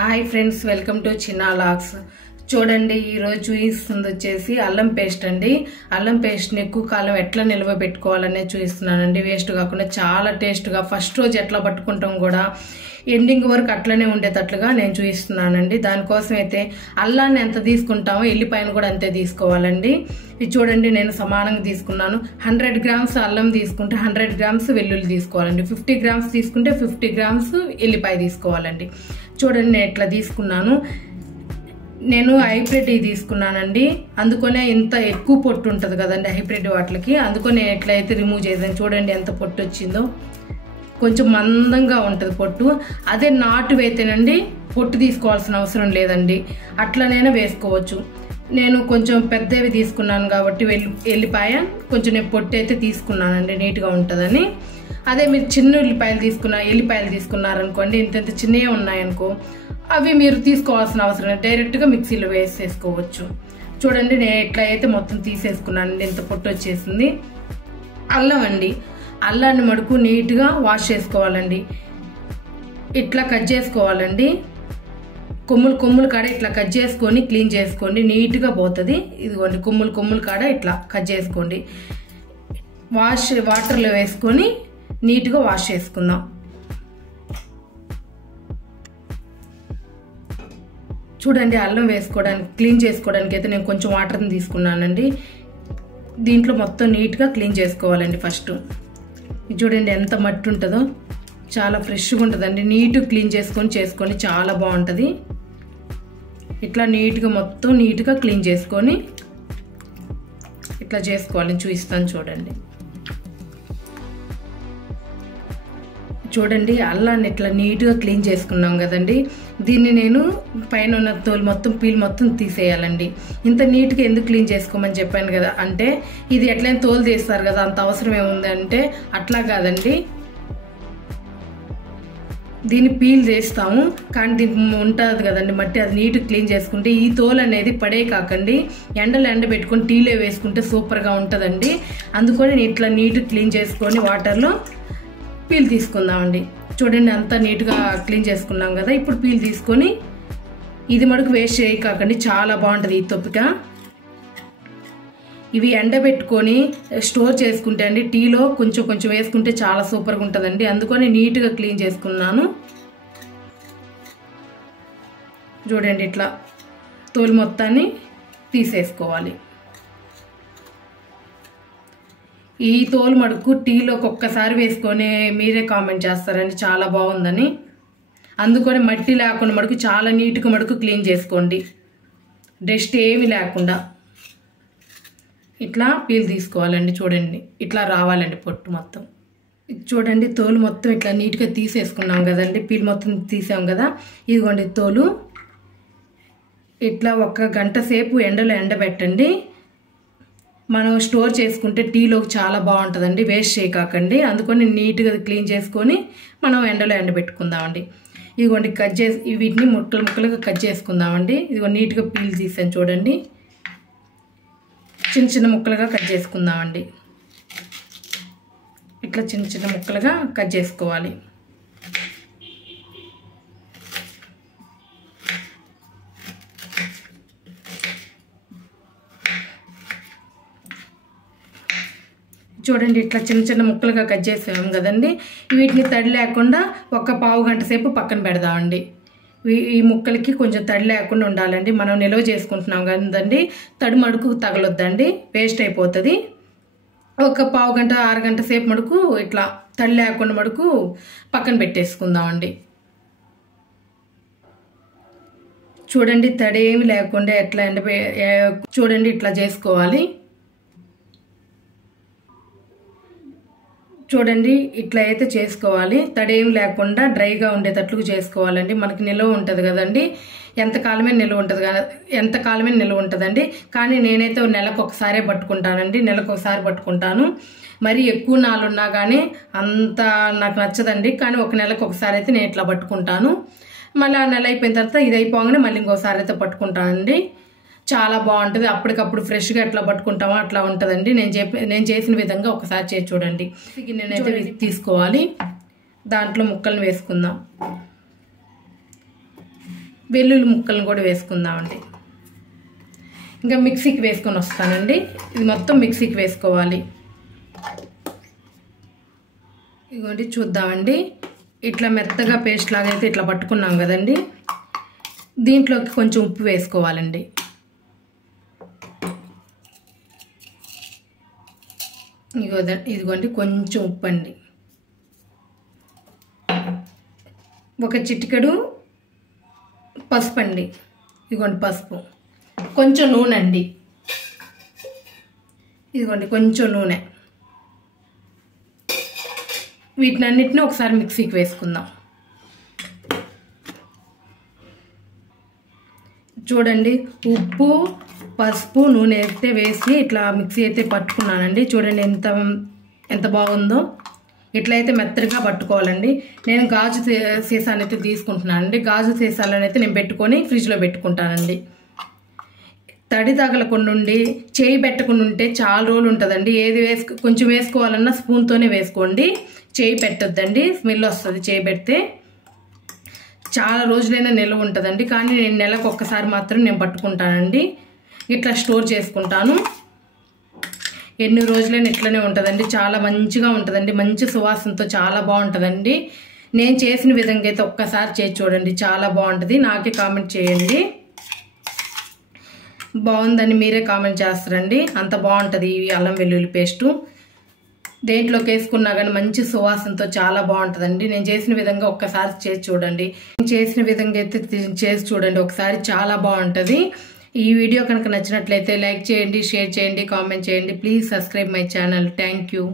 Hi friends, welcome to Chinna logs. చూడండి, ఈరోజు చూపిస్తుంది వచ్చేసి అల్లం పేస్ట్ అండి. అల్లం పేస్ట్ని ఎక్కువ కాలం ఎట్లా నిల్వ పెట్టుకోవాలనే చూపిస్తున్నానండి. వేస్ట్ కాకుండా చాలా టేస్ట్గా, ఫస్ట్ రోజు ఎట్లా పట్టుకుంటాం కూడా ఎండింగ్ వరకు అట్లనే ఉండేటట్లుగా నేను చూపిస్తున్నానండి. దానికోసం అయితే అల్లాన్ని ఎంత తీసుకుంటామో ఎల్లిపాయను కూడా అంతే తీసుకోవాలండి. ఇది చూడండి, నేను సమానంగా తీసుకున్నాను. 100 గ్రామ్స్ అల్లం తీసుకుంటే 100 గ్రామ్స్ వెల్లుల్లి తీసుకోవాలండి. 50 గ్రామ్స్ తీసుకుంటే 50 గ్రామ్స్ ఎల్లిపాయ తీసుకోవాలండి. చూడండి, నేను ఇట్లా తీసుకున్నాను. నేను హైబ్రిడ్ తీసుకున్నానండి, అందుకనే ఇంత ఎక్కువ పొట్టు ఉంటుంది కదండి హైబ్రిడ్ వాటికి. అందుకని నేను ఎట్లయితే రిమూవ్ చేసాను. చూడండి ఎంత పొట్టు వచ్చిందో, కొంచెం మందంగా ఉంటుంది పొట్టు. అదే నాటు వేతేనండి పొట్టు తీసుకోవాల్సిన అవసరం లేదండి, అట్లనైనా వేసుకోవచ్చు. నేను కొంచెం పెద్దవి తీసుకున్నాను కాబట్టి ఎల్లిపాయ కొంచెం నేను పొట్టు అయితే తీసుకున్నానండి, నీట్గా ఉంటుందని. అదే మీరు చిన్న ఎల్లిపాయలు తీసుకున్నారనుకోండి, ఇంత చిన్నవి ఉన్నాయనుకో, అవి మీరు తీసుకోవాల్సిన అవసరం లేదు, డైరెక్ట్గా మిక్సీలో వేసేసుకోవచ్చు. చూడండి, నేను ఎట్లా అయితే మొత్తం తీసేసుకున్నానండి, ఇంత పొట్టు వచ్చేసింది. అల్లం అండి, అల్లాన్ని మడుకు నీట్గా వాష్ చేసుకోవాలండి. ఇట్లా కట్ చేసుకోవాలండి, కొమ్ములు కాడ ఇట్లా కట్ చేసుకొని క్లీన్ చేసుకోండి, నీట్గా పోతుంది. ఇదిగోండి, కొమ్ములు కాడ ఇట్లా కట్ చేసుకోండి. వాటర్లో వేసుకొని నీట్గా వాష్ చేసుకుందాం. చూడండి, అల్లం వేసుకోవడానికి క్లీన్ చేసుకోవడానికి అయితే నేను కొంచెం వాటర్ని తీసుకున్నానండి. దీంట్లో మొత్తం నీట్గా క్లీన్ చేసుకోవాలండి. ఫస్ట్ చూడండి ఎంత మట్టి ఉంటుందో, చాలా ఫ్రెష్గా ఉంటుందండి. నీట్గా క్లీన్ చేసుకొని చాలా బాగుంటుంది. ఇట్లా నీట్గా క్లీన్ చేసుకొని ఇట్లా చేసుకోవాలని చూపిస్తాను. చూడండి, అల్లాన్ని ఇట్లా నీట్గా క్లీన్ చేసుకున్నాం కదండి. దీన్ని నేను పైన ఉన్న తోలు పీల్ మొత్తం తీసేయాలండి. ఇంత నీట్గా ఎందుకు క్లీన్ చేసుకోమని చెప్పాను కదా అంటే, ఇది ఎట్లయినా తోలు తీస్తారు కదా, అంత అవసరం ఏముంది అంటే అట్లా కాదండి. దీన్ని పీల్ చేస్తాము, కానీ దీనికి ఉంటుంది కదండి మట్టి, అది నీట్గా క్లీన్ చేసుకుంటే ఈ తోలు అనేది పడే కాకండి ఎండబెట్టుకొని టీలో వేసుకుంటే సూపర్గా ఉంటుందండి. అందుకని ఇట్లా నీట్గా క్లీన్ చేసుకొని వాటర్లో పీల్ తీసుకుందామండి. చూడండి, అంతా నీట్గా క్లీన్ చేసుకున్నాం కదా. ఇప్పుడు పీల్ తీసుకొని ఇది మటుకు వేస్ట్ చేయకండి, చాలా బాగుంటుంది ఈ తొప్పిక. ఇవి ఎండబెట్టుకొని స్టోర్ చేసుకుంటే అండి, టీలో కొంచెం వేసుకుంటే చాలా సూపర్గా ఉంటుందండి. అందుకని నీట్గా క్లీన్ చేసుకున్నాను. చూడండి, ఇట్లా తోలు మొత్తాన్ని తీసేసుకోవాలి. ఈ తోలు మడుకు టీలోకి ఒక్కసారి వేసుకొని మీరే కామెంట్ చేస్తారండి చాలా బాగుందని. అందుకని మట్టి లేకుండా మడుకు చాలా నీట్గా క్లీన్ చేసుకోండి, డస్ట్ ఏమి లేకుండా. ఇట్లా పీల్ తీసుకోవాలండి. చూడండి, ఇట్లా రావాలండి పొట్టు మొత్తం. చూడండి, తోలు మొత్తం ఇట్లా నీట్గా తీసేసుకున్నాం కదండి, పీల్ మొత్తం తీసాం కదా. ఇదిగోండి తోలు. ఇట్లా 1 గంట సేపు ఎండలో ఎండబెట్టండి. మనం స్టోర్ చేసుకుంటే టీలోకి చాలా బాగుంటుందండి, వేస్ట్ చేయకండి. అందుకని నీట్గా క్లీన్ చేసుకొని మనం ఎండలో ఎండబెట్టుకుందామండి. ఇదిగోండి వీటిని ముక్కలుగా కట్ చేసుకుందామండి. ఇదిగో నీట్గా పీల్ తీసాను. చూడండి, చిన్న ముక్కలుగా కట్ చేసుకుందామండి. ఇట్లా చిన్న ముక్కలుగా కట్ చేసుకోవాలి. చూడండి, ఇట్లా చిన్న ముక్కలుగా కట్ చేసాము కదండి. వీటిని తడి లేకుండా 1 పావు గంట సేపు పక్కన పెడదామండి. ఈ ముక్కలకి కొంచెం తడి లేకుండా ఉండాలండి. మనం నిల్వ చేసుకుంటున్నాం కదండి, తడి మడుకు తగలొద్దండి, వేస్ట్ అయిపోతుంది. 1 పావు గంట 6 గంట సేపు మడుకు ఇట్లా తడి లేకుండా మడుకు పక్కన పెట్టేసుకుందామండి. చూడండి, తడి ఏమి లేకుండా ఎట్లా చూడండి ఇట్లా చేసుకోవాలి. చూడండి, ఇట్లా అయితే చేసుకోవాలి. తడేం లేకుండా డ్రైగా ఉండేటట్లు చేసుకోవాలండి. మనకి నిల్వ ఉంటుంది కదండి, ఎంతకాలమే నిల్వ ఉంటుందండి. కానీ నేనైతే నెలకు ఒకసారే పట్టుకుంటాను. మరి ఎక్కువ నాలున్నా కానీ అంత నాకు నచ్చదండి. కానీ 1 నెలకు ఒకసారి అయితే నేను ఇట్లా పట్టుకుంటాను. మళ్ళీ ఆ నెల అయిపోయిన తర్వాత ఇది అయిపోగానే మళ్ళీ ఇంకోసారి అయితే పట్టుకుంటానండి. చాలా బాగుంటుంది. అప్పటికప్పుడు ఫ్రెష్గా ఎట్లా పట్టుకుంటామో అట్లా ఉంటుందండి. నేను చేసిన విధంగా ఒకసారి చేసి చూడండి. నేనైతే తీసుకోవాలి, దాంట్లో ముక్కలను వేసుకుందాం. వెల్లుల్లి ముక్కలను కూడా వేసుకుందామండి. ఇంకా మిక్సీకి వేసుకొని వస్తానండి. ఇది మొత్తం మిక్సీకి వేసుకోవాలి. ఇదిగోండి చూద్దామండి. ఇట్లా మెత్తగా పేస్ట్ లాగా అయితే ఇట్లా పట్టుకున్నాం కదండి. దీంట్లోకి కొంచెం ఉప్పు వేసుకోవాలండి. ఇదిగోండి కొంచెం ఉప్పు అండి. ఒక చిటికెడు పసుపు అండి. ఇదిగోండి పసుపు. కొంచెం నూనె అండి. ఇదిగోండి కొంచెం నూనె. వీటినన్నిటిని ఒకసారి మిక్సీకి వేసుకుందాం. చూడండి ఉప్పు పసుపు నూనె అయితే వేసి ఇట్లా మిక్సీ అయితే పట్టుకున్నానండి. చూడండి ఎంత బాగుందో. ఇట్లయితే మెత్తగా పట్టుకోవాలండి. నేను గాజు సీసాలు అయితే తీసుకుంటున్నానండి. గాజు సీసాలను అయితే నేను పెట్టుకొని ఫ్రిడ్జ్లో పెట్టుకుంటానండి. తడి తగలకుండా ఉండి చేయి పెట్టకుండా ఉంటే చాలా రోజులు ఉంటుందండి. ఏది కొంచెం వేసుకోవాలన్నా స్పూన్తోనే వేసుకోండి. చేయి పెట్టొద్దండి, స్మెల్ వస్తుంది. చేయి పెడితే చాలా రోజులైనా నిల్వ ఉంటుందండి. కానీ నేను నెలకు ఒక్కసారి మాత్రం నేను పట్టుకుంటానండి. ఇట్లా స్టోర్ చేసుకుంటాను. ఎన్ని రోజులైనా ఇట్లనే ఉంటుందండి. చాలా మంచిగా ఉంటుందండి. మంచి సువాసనతో చాలా బాగుంటుందండి. నేను చేసిన విధంగా అయితే ఒక్కసారి చేసి చూడండి, చాలా బాగుంటుంది. నాకే కామెంట్ చేయండి. బాగుందని మీరే కామెంట్ చేస్తారండి. అంత బాగుంటుంది ఈ అల్లం వెల్లుల్లి పేస్టు. దేంట్లోకి వేసుకున్నా కానీ మంచి సువాసనతో చాలా బాగుంటుందండి. నేను చేసిన విధంగా ఒక్కసారి చేసి చూడండి. నేను చేసిన విధంగా అయితే చేసి చూడండి ఒకసారి, చాలా బాగుంటుంది. ఈ వీడియో కనుక నచ్చినట్లయితే లైక్ చేయండి, షేర్ చేయండి, కామెంట్ చేయండి. Please subscribe my channel. Thank you.